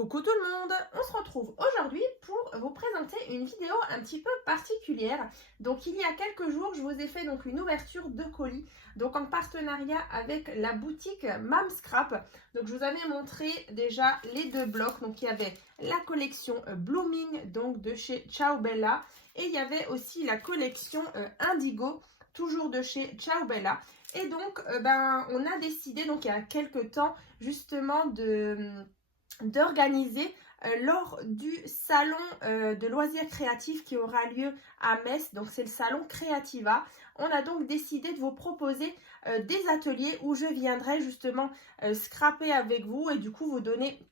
Coucou tout le monde, on se retrouve aujourd'hui pour vous présenter une vidéo un petit peu particulière. Donc il y a quelques jours, je vous ai fait donc une ouverture de colis, donc en partenariat avec la boutique Mamscrap. Donc je vous avais montré déjà les deux blocs, donc il y avait la collection Blooming donc de chez Ciao Bella et il y avait aussi la collection Indigo, toujours de chez Ciao Bella. Et donc on a décidé donc il y a quelques temps justement d'organiser lors du salon de loisirs créatifs qui aura lieu à Metz, donc c'est le salon Creativa. On a donc décidé de vous proposer des ateliers où je viendrai justement scraper avec vous et du coup vous donner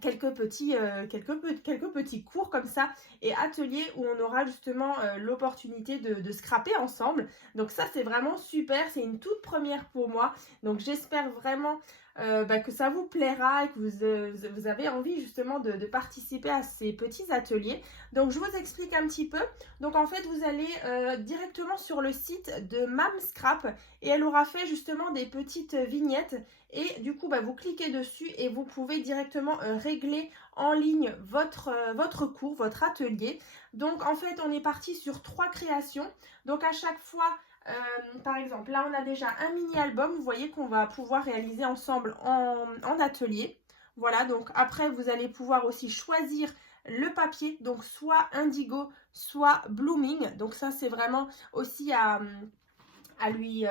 quelques petits cours comme ça et ateliers où on aura justement l'opportunité de scraper ensemble. Donc ça c'est vraiment super, c'est une toute première pour moi, donc j'espère vraiment que ça vous plaira et que vous avez envie justement de participer à ces petits ateliers. Donc je vous explique un petit peu. Donc en fait vous allez directement sur le site de Mamscrap et elle aura fait justement des petites vignettes et du coup vous cliquez dessus et vous pouvez directement régler en ligne votre cours, votre atelier. Donc en fait on est parti sur 3 créations, donc à chaque fois par exemple, là on a déjà un mini-album, vous voyez qu'on va pouvoir réaliser ensemble en atelier. Voilà, donc après vous allez pouvoir aussi choisir le papier, donc soit Indigo, soit Blooming. Donc ça c'est vraiment aussi à lui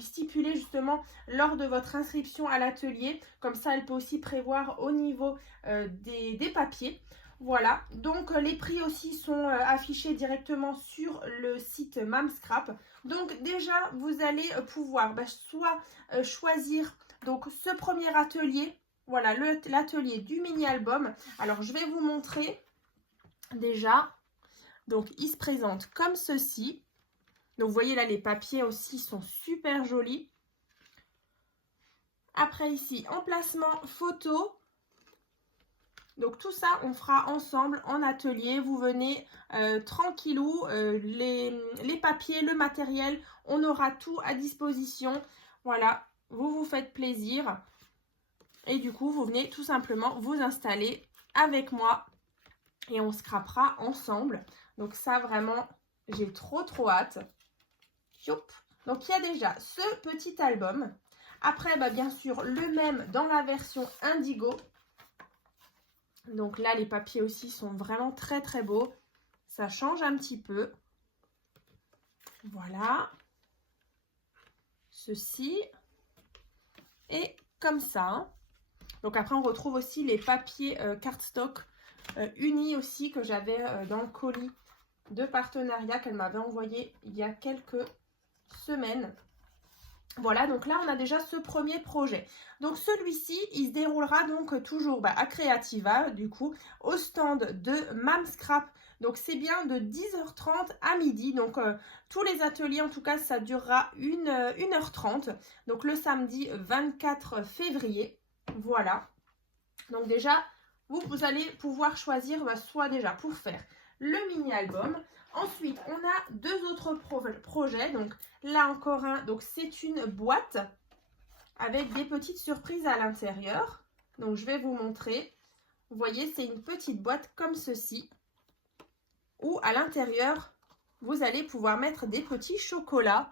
stipuler justement lors de votre inscription à l'atelier. Comme ça, elle peut aussi prévoir au niveau des papiers. Voilà, donc les prix aussi sont affichés directement sur le site Mamscrap. Donc déjà, vous allez pouvoir soit choisir donc ce premier atelier, voilà, l'atelier du mini-album. Alors, je vais vous montrer déjà. Donc, il se présente comme ceci. Donc, vous voyez là, les papiers aussi sont super jolis. Après, ici, emplacement photo. Donc, tout ça, on fera ensemble en atelier. Vous venez tranquillou. Les papiers, le matériel, on aura tout à disposition. Voilà, vous vous faites plaisir. Et du coup, vous venez tout simplement vous installer avec moi. Et on scrapera ensemble. Donc, ça, vraiment, j'ai trop hâte. Donc, il y a déjà ce petit album. Après, bien sûr, le même dans la version Indigo. Donc là, les papiers aussi sont vraiment très beaux. Ça change un petit peu. Voilà. Ceci. Et comme ça. Donc après, on retrouve aussi les papiers cardstock unis aussi que j'avais dans le colis de partenariat qu'elle m'avait envoyé il y a quelques semaines. Voilà, donc là, on a déjà ce premier projet. Donc, celui-ci, il se déroulera donc toujours à Creativa, du coup, au stand de Mamscrap. Donc, c'est bien de 10h30 à midi. Donc, tous les ateliers, en tout cas, ça durera 1h30. Donc, le samedi 24 février. Voilà. Donc, déjà, vous allez pouvoir choisir soit déjà pour faire le mini-album. Ensuite, on a deux autres projets. Donc, là encore un. Donc, c'est une boîte avec des petites surprises à l'intérieur. Donc, je vais vous montrer. Vous voyez, c'est une petite boîte comme ceci. Où à l'intérieur, vous allez pouvoir mettre des petits chocolats.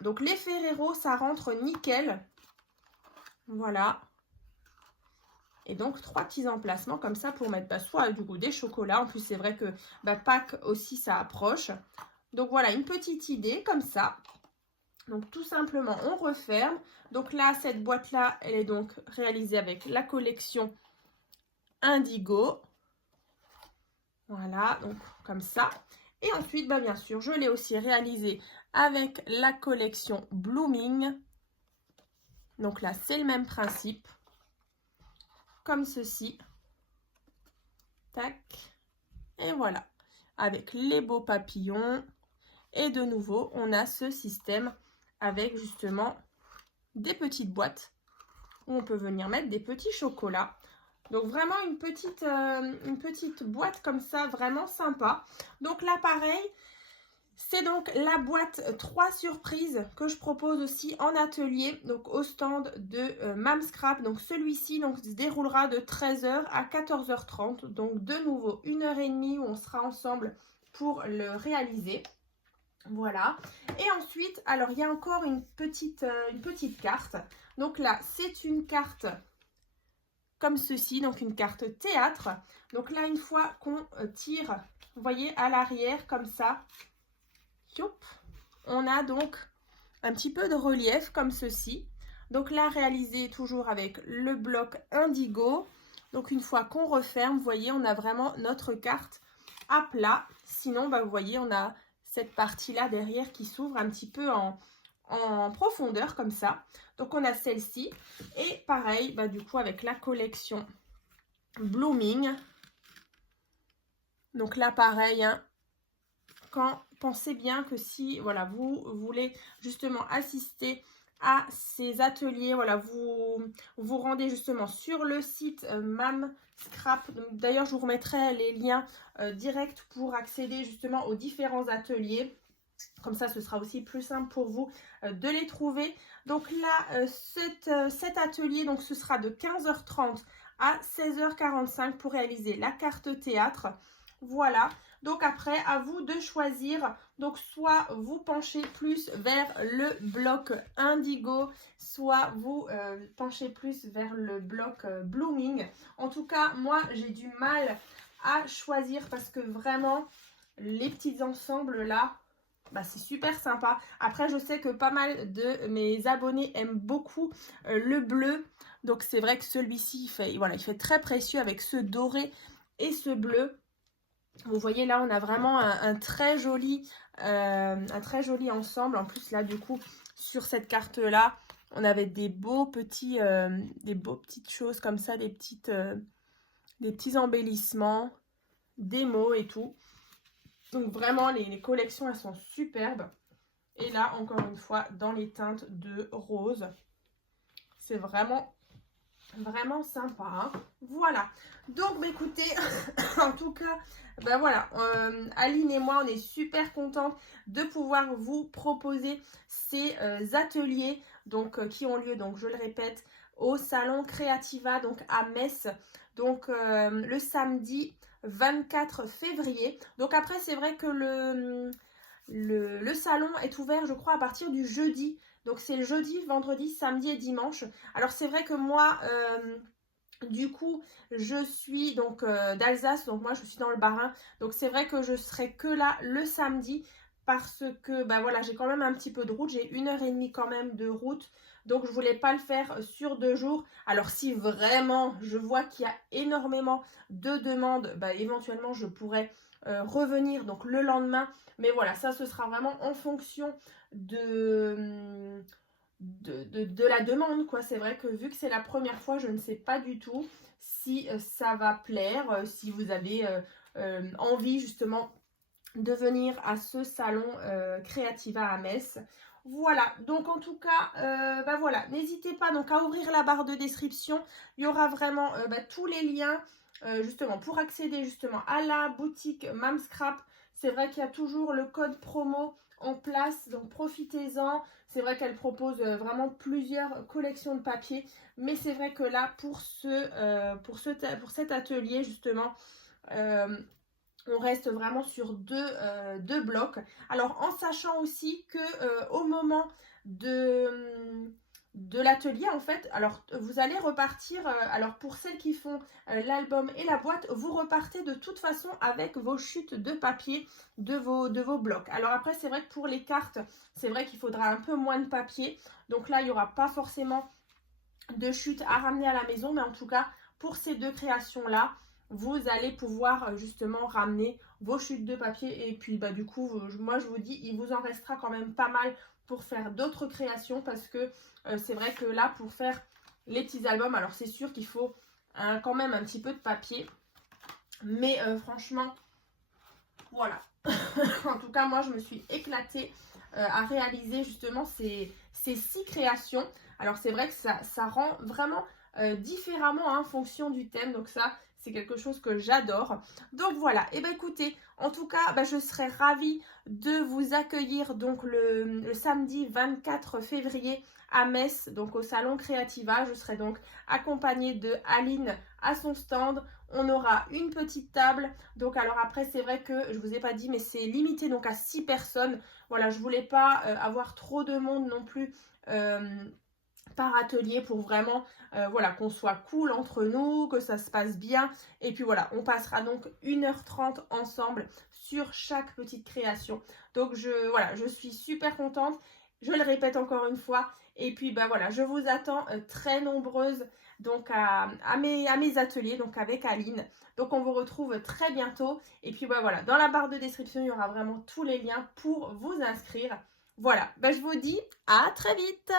Donc, les Ferrero, ça rentre nickel. Voilà. Et donc, 3 petits emplacements comme ça pour mettre soit du coup des chocolats. En plus, c'est vrai que Pâques aussi, ça approche. Donc, voilà, une petite idée comme ça. Donc, tout simplement, on referme. Donc là, cette boîte-là, elle est donc réalisée avec la collection Indigo. Voilà, donc comme ça. Et ensuite, bien sûr, je l'ai aussi réalisée avec la collection Blooming. Donc là, c'est le même principe. Comme ceci. Tac. Et voilà. Avec les beaux papillons. Et de nouveau, on a ce système avec justement des petites boîtes où on peut venir mettre des petits chocolats. Donc vraiment une petite boîte comme ça, vraiment sympa. Donc là, pareil, C'est donc la boîte 3 surprises que je propose aussi en atelier, donc au stand de Mam Scrap. Donc celui-ci se déroulera de 13 h à 14 h 30. Donc de nouveau 1 h 30 où on sera ensemble pour le réaliser. Voilà. Et ensuite, alors il y a encore une petite carte. Donc là, c'est une carte comme ceci, donc une carte théâtre. Donc là, une fois qu'on tire, vous voyez, à l'arrière comme ça, on a donc un petit peu de relief comme ceci. Donc là, réalisé toujours avec le bloc indigo. Donc une fois qu'on referme, vous voyez, on a vraiment notre carte à plat. Sinon, vous voyez, on a cette partie-là derrière qui s'ouvre un petit peu en profondeur comme ça. Donc on a celle-ci. Et pareil, du coup, avec la collection Blooming. Donc là, pareil, hein, pensez bien que si voilà, vous voulez justement assister à ces ateliers, voilà, vous rendez justement sur le site Mam Scrap. D'ailleurs, je vous remettrai les liens directs pour accéder justement aux différents ateliers. Comme ça, ce sera aussi plus simple pour vous de les trouver. Donc là, cet atelier, donc, ce sera de 15 h 30 à 16 h 45 pour réaliser la carte théâtre. Voilà. Donc après, à vous de choisir. Donc soit vous penchez plus vers le bloc indigo, soit vous penchez plus vers le bloc blooming. En tout cas, moi, j'ai du mal à choisir parce que vraiment, les petits ensembles là, c'est super sympa. Après, je sais que pas mal de mes abonnés aiment beaucoup le bleu. Donc c'est vrai que celui-ci, il fait très précieux avec ce doré et ce bleu. Vous voyez là, on a vraiment un très joli ensemble. En plus là, du coup, sur cette carte là, on avait des beaux petites choses comme ça, des petits embellissements, des mots et tout. Donc vraiment, les collections, elles sont superbes. Et là, encore une fois, dans les teintes de rose. C'est vraiment sympa, hein. Voilà. Donc, écoutez, en tout cas, voilà, Aline et moi, on est super contentes de pouvoir vous proposer ces ateliers donc qui ont lieu, donc je le répète, au salon Creativa, donc à Metz, donc le samedi 24 février. Donc après, c'est vrai que le salon est ouvert, je crois, à partir du jeudi. Donc c'est le jeudi, vendredi, samedi et dimanche. Alors c'est vrai que moi, du coup, je suis donc d'Alsace, donc moi je suis dans le Bas-Rhin. Donc c'est vrai que je serai que là le samedi parce que voilà, j'ai quand même un petit peu de route. J'ai 1 h 30 quand même de route. Donc je voulais pas le faire sur 2 jours. Alors si vraiment je vois qu'il y a énormément de demandes, éventuellement je pourrais revenir donc le lendemain. Mais voilà, ça ce sera vraiment en fonction de la demande, quoi. C'est vrai que vu que c'est la première fois, je ne sais pas du tout si ça va plaire, si vous avez envie justement de venir à ce salon Creativa à Metz. Voilà, donc en tout cas, voilà, n'hésitez pas donc à ouvrir la barre de description. Il y aura vraiment tous les liens justement pour accéder justement à la boutique Mam Scrap. C'est vrai qu'il y a toujours le code promo en place, donc profitez-en. C'est vrai qu'elle propose vraiment plusieurs collections de papier, mais c'est vrai que là pour cet atelier justement, on reste vraiment sur deux blocs. Alors en sachant aussi que au moment de l'atelier, en fait, alors vous allez repartir, alors pour celles qui font l'album et la boîte, vous repartez de toute façon avec vos chutes de papier de vos blocs. Alors après, c'est vrai que pour les cartes, c'est vrai qu'il faudra un peu moins de papier. Donc là, il n'y aura pas forcément de chute à ramener à la maison, mais en tout cas, pour ces deux créations-là, vous allez pouvoir justement ramener vos chutes de papier. Et puis du coup, moi je vous dis, il vous en restera quand même pas mal pour faire d'autres créations, parce que c'est vrai que là, pour faire les petits albums, alors c'est sûr qu'il faut quand même un petit peu de papier, mais franchement, voilà. En tout cas, moi je me suis éclatée à réaliser justement ces 6 créations. Alors c'est vrai que ça rend vraiment différemment en fonction du thème, donc ça c'est quelque chose que j'adore. Donc voilà, et bien écoutez, en tout cas, je serais ravie de vous accueillir donc le samedi 24 février à Metz, donc au salon Creativa. Je serai donc accompagnée de Aline à son stand. On aura une petite table. Donc alors après, c'est vrai que je vous ai pas dit, mais c'est limité donc à 6 personnes. Voilà, je voulais pas avoir trop de monde non plus par atelier pour vraiment voilà, qu'on soit cool entre nous, que ça se passe bien. Et puis voilà, on passera donc 1h30 ensemble sur chaque petite création. Donc voilà, je suis super contente. Je le répète encore une fois. Et puis voilà, je vous attends très nombreuses donc à mes ateliers, donc avec Aline. Donc on vous retrouve très bientôt. Et puis voilà, dans la barre de description, il y aura vraiment tous les liens pour vous inscrire. Voilà, je vous dis à très vite.